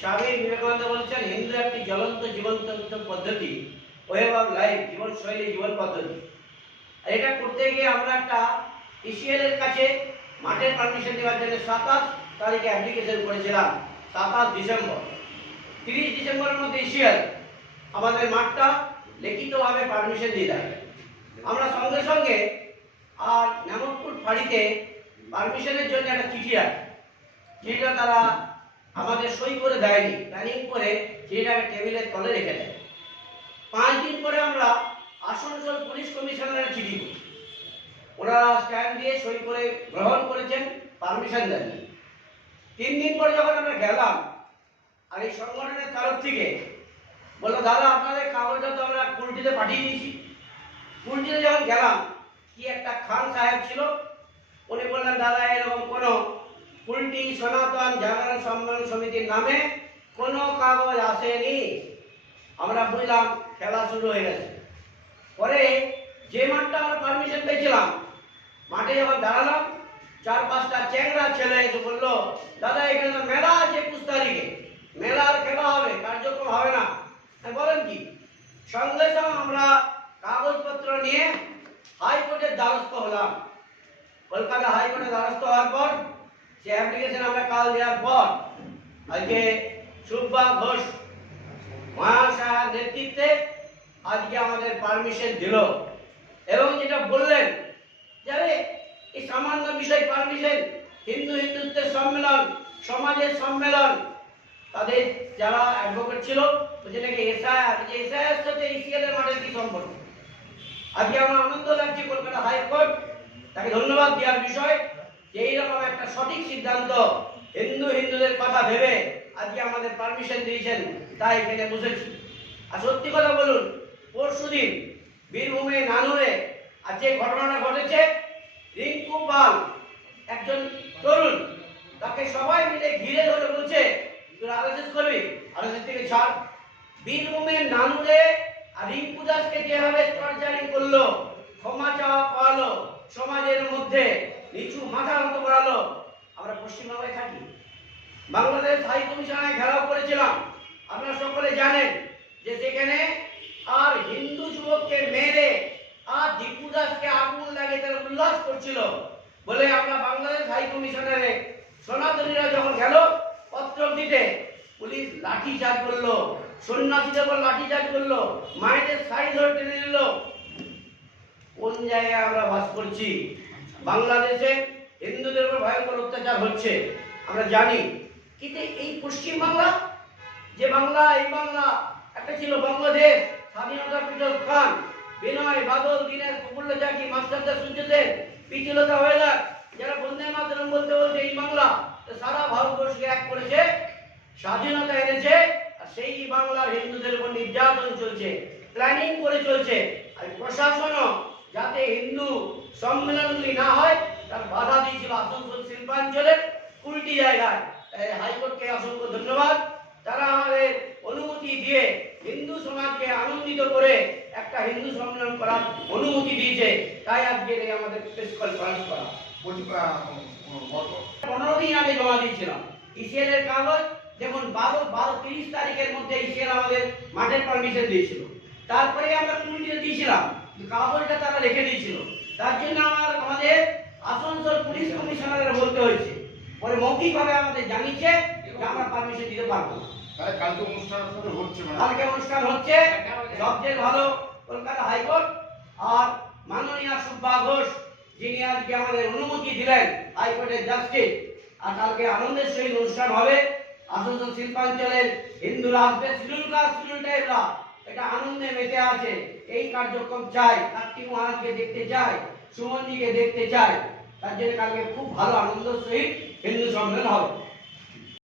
স্বামী বিবেকানন্দ বলছেন হিন্দু একটি জ্বলন্ত জীবনতন্ত্র পদ্ধতি, ওয়ে অফ লাইফ, জীবনশৈলী, জীবন পদ্ধতি। আর এটা করতে গিয়ে আমরা একটা ইসিএল এর কাছে মাঠের পারমিশন দেওয়ার জন্য 27 তারিখে অ্যাপ্লিকেশন করেছিলাম। 27 ডিসেম্বর, 30 ডিসেম্বরের মধ্যে ইসিএল আমাদের মাঠটা লিখিতভাবে পারমিশন দিয়ে দেয়। আমরা সঙ্গে সঙ্গে আর নেমতপুর ফাঁড়িতে পারমিশনের জন্য একটা চিঠি আছে, চিঠিটা তারা আমাদের সই করে দেয়নি, প্ল্যানিং করে চিঠিটাকে টেবিলের তলে রেখে দেয়। 5 দিন পরে আমরা আসানসোল পুলিশ কমিশনারের চিঠি, ওনারা স্ট্যাম্প দিয়ে সই করে গ্রহণ করেছেন, পারমিশন দেননি। 3 দিন পরে যখন আমরা গেলাম, আর এই সংগঠনের তরফ থেকে বললো দাদা আপনাদের কাগজটা তো আমরা কুলটিতে পাঠিয়ে দিয়েছি। কুলটিতে যখন গেলাম, কি একটা খান সাহেব ছিল, উনি বললেন দাদা এরকম কোনো কুলটি সনাতন জাগরণ সম্মেলন সমিতির নামে কোনো কাগজ আসেনি। আমরা বুঝলাম খেলা শুরু হয়ে গেছে। পরে যে মাঠটা আমরা পারমিশন পেয়েছিলাম, মাঠে যখন দাঁড়ালাম, 4-5টা চ্যাংড়া ছেলে এসে বললো দাদা এখানে মেলা আছে 21 তারিখে, মেলার খেলা হবে, কার্যক্রম হবে না। বলেন কি? সঙ্গে সঙ্গে আমরা কাগজপত্র নিয়ে হাইকোর্টের দ্বারস্থ হলাম। কলকাতা হাইকোর্টের দ্বারস্থ হওয়ার পর সে অ্যাপ্লিকেশন আমরা কাল দেওয়ার পর আজকে সুব্বা ঘোষ মহাশয়ের নেতৃত্বে আজকে আমাদের পারমিশন দিল। এবং যেটা বললেন যাবে এই সামান্য বিষয় পারমিশন, হিন্দুত্বের সম্মেলন, সমাজের সম্মেলন, তাদের যারা অ্যাডভোকেট ছিল যেটাকে এসআইআর সাথে ইসিএল এর মাঠের কি সম্পর্ক। আজকে আমার আনন্দ লাগছে কলকাতা হাইকোর্ট তাকে ধন্যবাদ দেওয়ার বিষয় যে এইরকম একটা সঠিক সিদ্ধান্ত হিন্দুদের কথা ভেবে আজকে আমাদের পারমিশন দিয়েছেন, তাই এখানে বসেছি। আর সত্যি কথা বলুন, পরশুদিন বীরভূমে নানুরে আর যে ঘটনাটা ঘটেছে, রিঙ্কু পাল একজন তরুণ, তাকে সবাই মিলে ঘিরে ধরে বলছে তুই আরএসএস করবি, আরএসএস থেকে ছাড়। বীরভূমের নানুরে আর রিঙ্কু দাসকে যেভাবে টর্চারিং করলো, ক্ষমা চাওয়া পাওয়ালো, সমাজের মধ্যে নিচু মাথা নত করালো। আমরা পশ্চিমবঙ্গে থাকি, বাংলাদেশ হাই কমিশনে ঘেরাও করেছিলাম। আপনারা সকলে জানেন যে সেখানে আর হিন্দু যুবককে মেরে আর দীপু দাসকে আগুন লাগিয়ে তারা উল্লাস করছিল বলে আমরা বাংলাদেশ হাই কমিশনারে সনাতনীরা যখন গেল পত্র দিতে, পুলিশ লাঠি চার্জ করলো, সন্ন্যাসীদের উপর লাঠি চার্জ করলো, মায়েদের শাড়ি ধরে টেনে নিল। কোন জায়গায় আমরা বাস করছি? বাংলাদেশে হিন্দুদের উপর ভয়ঙ্কর অত্যাচার হচ্ছে আমরা জানি, কিন্তু এই পশ্চিম বাংলা যে বাংলা, এই বাংলা একটা ছিল বাংলাদেশ, স্বাধীনতা পীঠস্থান, বিনয় বাদল দীনেশ প্রফুল্ল চাকি মাস্টারদা সূর্যদেব পিচলতা হয়েলার যারা বন্দে মাতরম বলতে বলতে এই বাংলা সারা ভারতবর্ষকে এক করেছে, স্বাধীনতা এনেছে। আর সেই বাংলার হিন্দুদের উপর নির্যাতন চলছে, প্ল্যানিং করে চলছে। আর প্রশাসনও যাতে হিন্দু সম্মেলনগুলি না হয় তার বাধা দিয়েছিল আসানসোল শিল্পাঞ্চলের 20টি জায়গায়। হাইকোর্টকে অসংখ্য ধন্যবাদ, তারা আমাদের অনুমতি দিয়ে হিন্দু সমাজকে আনন্দিত করে একটা হিন্দু সম্মেলন করার অনুমতি দিয়েছে। তাই আজকে আমাদের প্রেস কনফারেন্স করা। 15 দিন আগে জমা দিয়েছিলাম ইসিএল এর কাগজ, যেমন 30 তারিখের মধ্যে ইসিএল আমাদের মাঠের পারমিশন দিয়েছিল। তারপরে আমরা কুলটিতে দিয়েছিলাম, কাগজটা তারা রেখে দিয়েছিল। তার জন্য আমাদের আসানসোল পুলিশ কমিশনারের বলতে হয়েছে, পরে মৌখিকভাবে আমাদের জানিয়েছে যে আমরা পারমিশন দিতে পারবো না। কালকে অনুষ্ঠান হচ্ছে, কালকে অনুষ্ঠান হচ্ছে। সবচেয়ে ভালো কলকাতা হাইকোর্ট আর মাননীয় সুব্বা ঘোষ যিনি আজকে আমাদের অনুমতি দিলেন, হাইকোর্টের জাস্টিস। আর কালকে আনন্দের সহিত অনুষ্ঠান হবে। আসানসোল শিল্পাঞ্চলের হিন্দুরা আসবে, শিডিউল কাস্ট শিডিউল টাইপরা এটা আনন্দে মেতে আছে। এই কার্যক্রম চাই, কার্তিক মহারাজকে দেখতে চাই, সুমনজিকে দেখতে চাই। তার জন্য কালকে খুব ভালো আনন্দের সহিত হিন্দু সম্মেলন হবে।